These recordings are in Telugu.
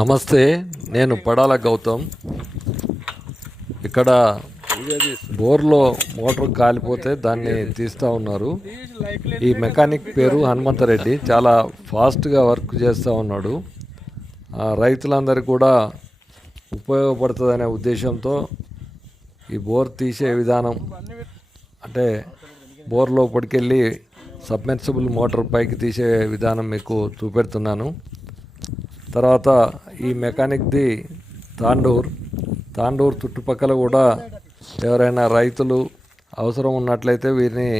నమస్తే, నేను పడాల గౌతమ్. ఇక్కడ బోర్లో మోటార్ కాలిపోతే దాన్ని తీస్తూ ఉన్నారు. ఈ మెకానిక్ పేరు హనుమంతరెడ్డి. చాలా ఫాస్ట్గా వర్క్ చేస్తూ ఉన్నాడు. రైతులందరికీ కూడా ఉపయోగపడుతుందనే ఉద్దేశంతో ఈ బోర్ తీసే విధానం, అంటే బోర్ లోపలికెళ్ళి సబ్మెర్సిబుల్ మోటార్ పైకి తీసే విధానం మీకు చూపెడుతున్నాను. తర్వాత ఈ మెకానిక్ది తాండూర్ చుట్టుపక్కల కూడా ఎవరైనా రైతులు అవసరం ఉన్నట్లయితే వీరిని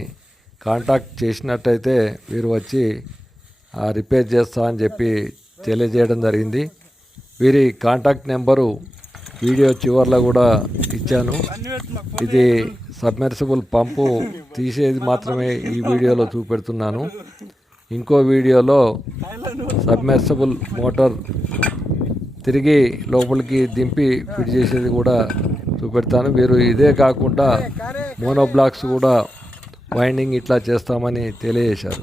కాంటాక్ట్ చేసినట్టయితే వీరు వచ్చి రిపేర్ చేస్తా అని చెప్పి తెలియజేయడం జరిగింది. వీరి కాంటాక్ట్ నెంబరు వీడియో చివర్లో కూడా ఇచ్చాను. ఇది సబ్మెర్సిబుల్ పంపు తీసేది మాత్రమే ఈ వీడియోలో చూపెడుతున్నాను. ఇంకో వీడియోలో సబ్మెర్సిబుల్ మోటార్ తిరిగి లోపలికి దింపి ఫిట్ చేసేది కూడా చూపెడతాను. వీరు ఇదే కాకుండా మోనోబ్లాక్స్ కూడా వైండింగ్ ఇట్లా చేస్తామని తెలియజేశారు.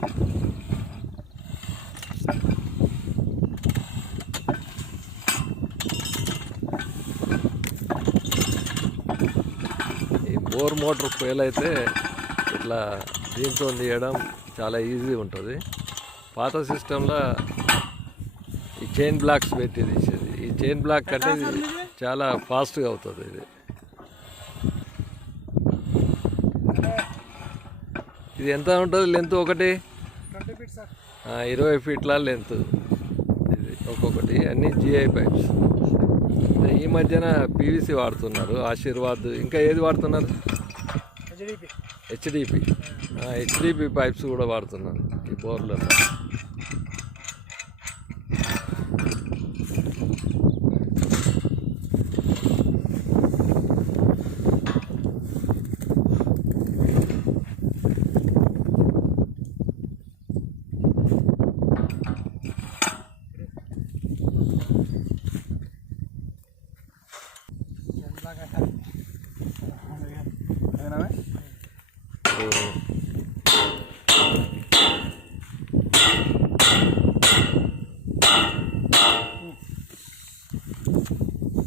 ఈ బోర్ మోటార్ ఫెయిల్ అయితే ఇట్లా దీంతో తీయడం చాలా ఈజీ ఉంటుంది. పాత సిస్టంలో ఈ చైన్ బ్లాక్స్ పెట్టి తీసేది. ఈ చైన్ బ్లాక్ అంటే చాలా ఫాస్ట్గా అవుతుంది. ఇది ఎంత ఉంటుంది లెంత్? ఒకటి 20 ఫీట్ల లెంత్ ఇది ఒక్కొక్కటి. అన్ని జిఐ పైప్స్. ఈ మధ్యన పీవీసీ వాడుతున్నారు, ఆశీర్వాద్. ఇంకా ఏది వాడుతున్నారు? హెచ్డిపి పైప్స్ కూడా వాడుతున్నారు ఈ బోర్లలో.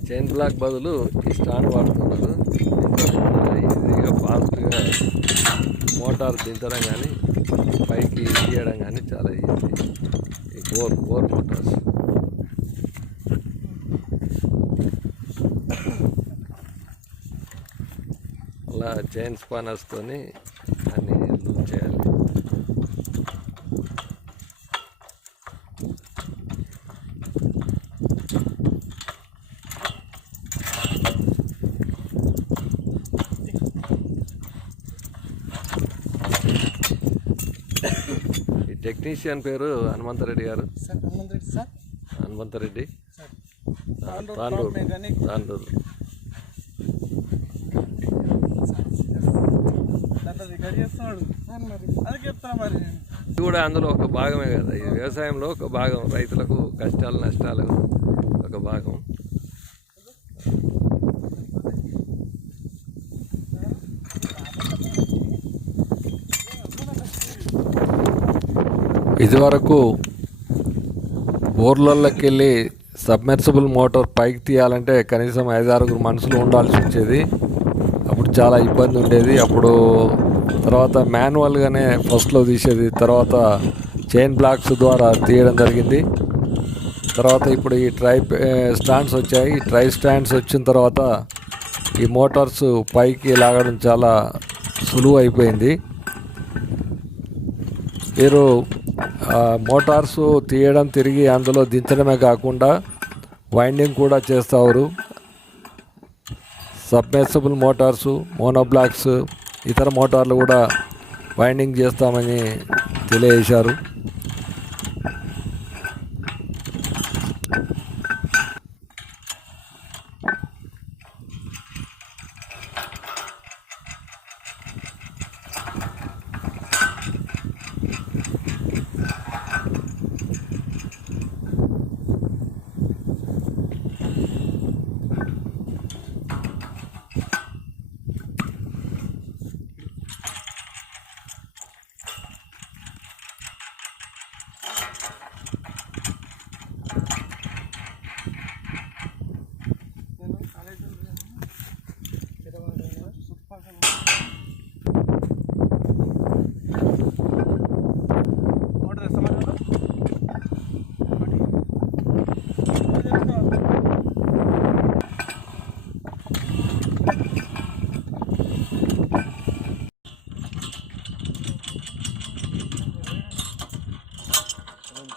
చైన్ బ్లాక్ బదులు ఈ స్టాండ్ వాడుతున్నారు. ఈజీగా ఫాస్ట్గా మోటార్ దించడం కానీ పైకి తీయడం కానీ చాలా ఈజీ. ఈ బోర్ మోటార్స్ అలా చైన్ స్పానర్స్తో అన్ని లూజ్ చేయాలి. ఈ టెక్నీషియన్ పేరు హనుమంతరెడ్డి గారు. హనుమంతరెడ్డి తాండూరు. ఇది కూడా అందులో ఒక భాగమే కదా. ఈ వ్యవసాయంలో ఒక భాగం, రైతులకు కష్టాలు నష్టాలు ఒక భాగం. ఇదివరకు బోర్లలోకి వెళ్ళి సబ్మెర్సిబుల్ మోటార్ పైకి తీయాలంటే కనీసం 5-6 మనుషులు ఉండాల్సి వచ్చేది. అప్పుడు చాలా ఇబ్బంది ఉండేది. అప్పుడు తర్వాత మాన్యువల్గానే ఫస్ట్లో తీసేది, తర్వాత చైన్ బ్లాక్స్ ద్వారా తీయడం జరిగింది. తర్వాత ఇప్పుడు ఈ స్టాండ్స్ వచ్చాయి. ఈ ట్రై స్టాండ్స్ వచ్చిన తర్వాత ఈ మోటార్స్ పైకి లాగడం చాలా సులువు అయిపోయింది. మీరు మోటార్స్ తీయడం, తిరిగి అందులో దించడమే కాకుండా వైండింగ్ కూడా చేస్తారు. సబ్మెర్సిబుల్ మోటార్సు, మోనోబ్లాక్స్, ఇతర మోటార్లు కూడా వైండింగ్ చేస్తామని తెలియజేశారు.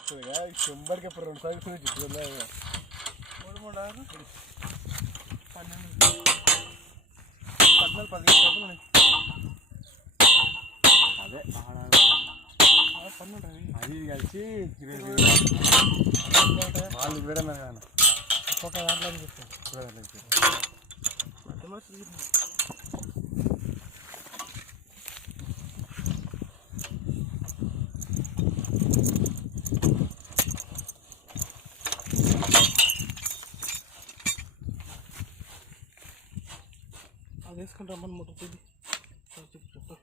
చెంబడికి ఇప్పుడు 2 సార్లు చూపించు 3 3 6 12 14 15 డబ్బులు ఉన్నాయి. అదే 12 అది కలిసి వాళ్ళు వేరే కానీ ఒక్కొక్క దాంట్లో చెప్తాను. అది వేసుకుంటాం మన మూట ఇది చెప్పు.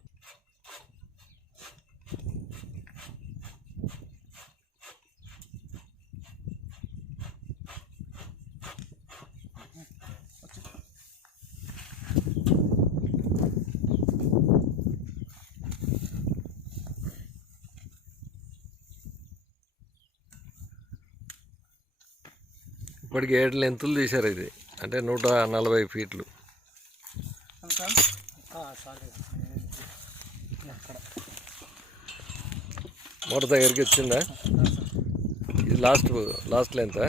ఇప్పటికి 7 లెంతులు తీశారు. ఇది అంటే 140 ఫీట్లు. మూట దగ్గరికి వచ్చిందా? ఇది లాస్ట్ లెంత్.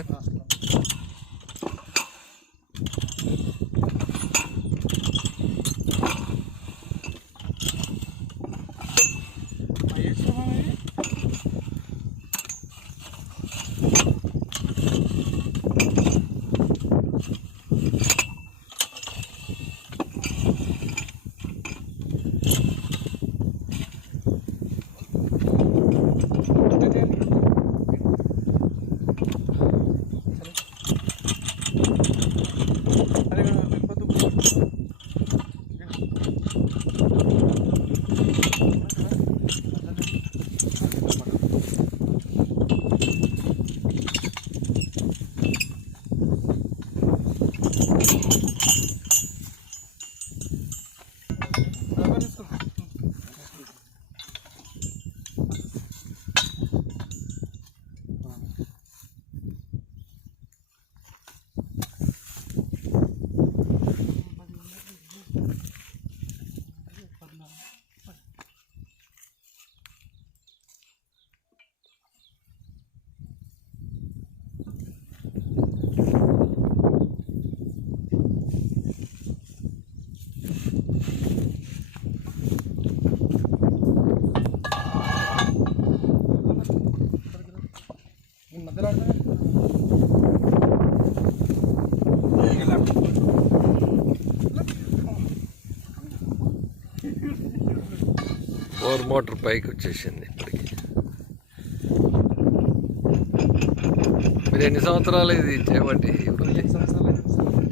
బోర్ మోటార్ పైకి వచ్చేసింది. ఇప్పటికి మీరు ఎన్ని సంవత్సరాలు ఇది చేయబట్టి?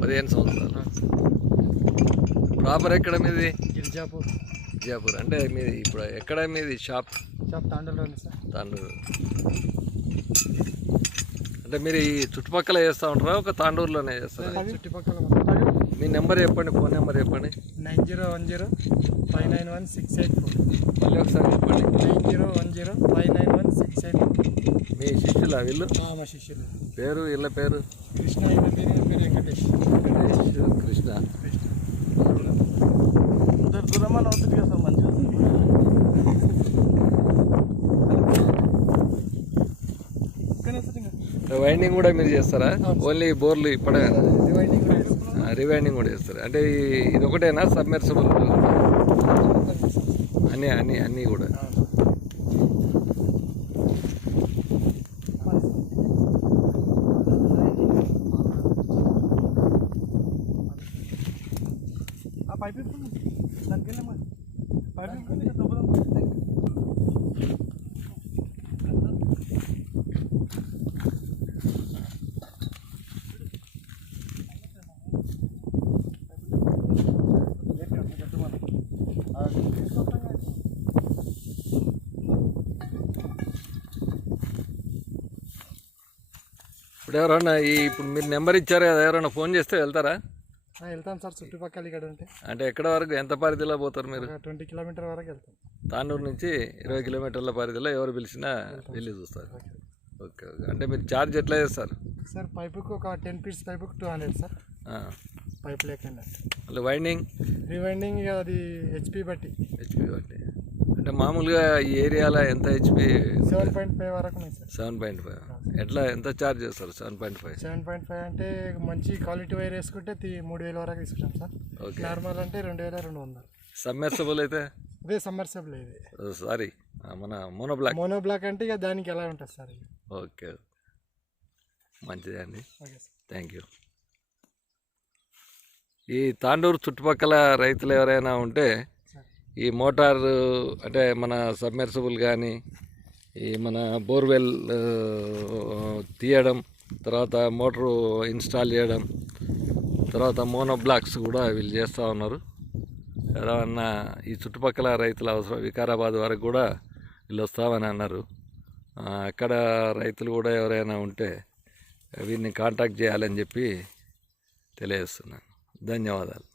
15 సంవత్సరాలు. ప్రాపర్ ఎక్కడ మీది? గిరిజాపూర్. అంటే మీది ఇప్పుడు ఎక్కడ మీది షాప్? తాండూరు. అంటే మీరు ఈ చుట్టుపక్కల చేస్తూ ఉంటారా? ఒక తాండూరులోనే చేస్తారా? చుట్టుపక్కల. మీ నెంబర్ చెప్పండి, ఫోన్ నెంబర్ చెప్పండి. 9010591684. మళ్ళీ ఒకసారి చెప్పండి. 9010591684. మీ శిష్యులా వీళ్ళు? మా శిష్యులు. పేరు ఇళ్ళ పేరు? కృష్ణ. పేరు వెంకటేష్. కృష్ణ. దూరమని అవుతుంది కదా సార్, మంచిగా. వైండింగ్ కూడా మీరు చేస్తారా? ఓన్లీ బోర్లు ఇప్పుడే రివైండింగ్ కూడా చేస్తారు. అంటే ఇది ఒకటేనా సబ్మెర్సిబుల్? అన్నీ కూడా. ఇప్పుడు ఎవరన్నా ఇప్పుడు మీరు నెంబర్ ఇచ్చారు కదా, ఎవరైనా ఫోన్ చేస్తే వెళ్తారా? వెళ్తాం సార్, చుట్టుపక్కల ఇక్కడ ఉంటే. అంటే ఎక్కడ వరకు, ఎంత పరిధిలో పోతారు మీరు? 20 కిలోమీటర్ వరకు వెళ్తాం. తాండూరు నుంచి 20 కిలోమీటర్ల పరిధిలో ఎవరు పిలిచినా వెళ్ళి చూస్తారు. ఓకే. అంటే మీరు ఛార్జ్ ఎట్లా చేస్తారు సార్? పైపుకి ఒక 10 ఫీట్స్ పైపుకి 200 సార్. పైప్ లేకుండా. మళ్ళీ వైండింగ్ రీవైండింగ్ అది హెచ్పి బట్టి. అంటే మామూలుగా ఈ ఏరియాలో ఎంత హెచ్పి? 7.5 వరకు ఉన్నాయి సార్. 7.5. ఎట్లా ఎంత ఛార్జ్ చేస్తారు 7.5? 7.5 అంటే మంచి క్వాలిటీ వైర్ వేసుకుంటే 3,000 వరకు తీసుకుంటాం సార్. ఓకే. నార్మల్ అంటే 2,200. సబ్మెర్సిబుల్ అయితే? అదే సమ్మర్సబుల్ ఇది. సారీ, మన మోనోబ్లాక్. మోనోబ్లాక్ అంటే ఇక దానికి ఎలా ఉంటుంది సార్ ఇక. ఓకే, మంచిదే అండి. Okay sir. Thank you. ఈ తాండూరు చుట్టుపక్కల రైతులు ఎవరైనా ఉంటే సార్ ఈ మోటార్ అంటే మన సబ్మెర్సిబుల్ కానీ ఈ మన బోర్వెల్ తీయడం, తర్వాత మోటారు ఇన్స్టాల్ చేయడం, తర్వాత మోనోబ్లాక్స్ కూడా వీళ్ళు చేస్తూ ఉన్నారు. ఎవరన్నా ఈ చుట్టుపక్కల రైతుల అవసరం, వికారాబాద్ వరకు కూడా వీళ్ళు వస్తామని అన్నారు. అక్కడ రైతులు కూడా ఎవరైనా ఉంటే వీరిని కాంటాక్ట్ చేయాలని చెప్పి తెలియజేస్తున్నాను. ధన్యవాదాలు.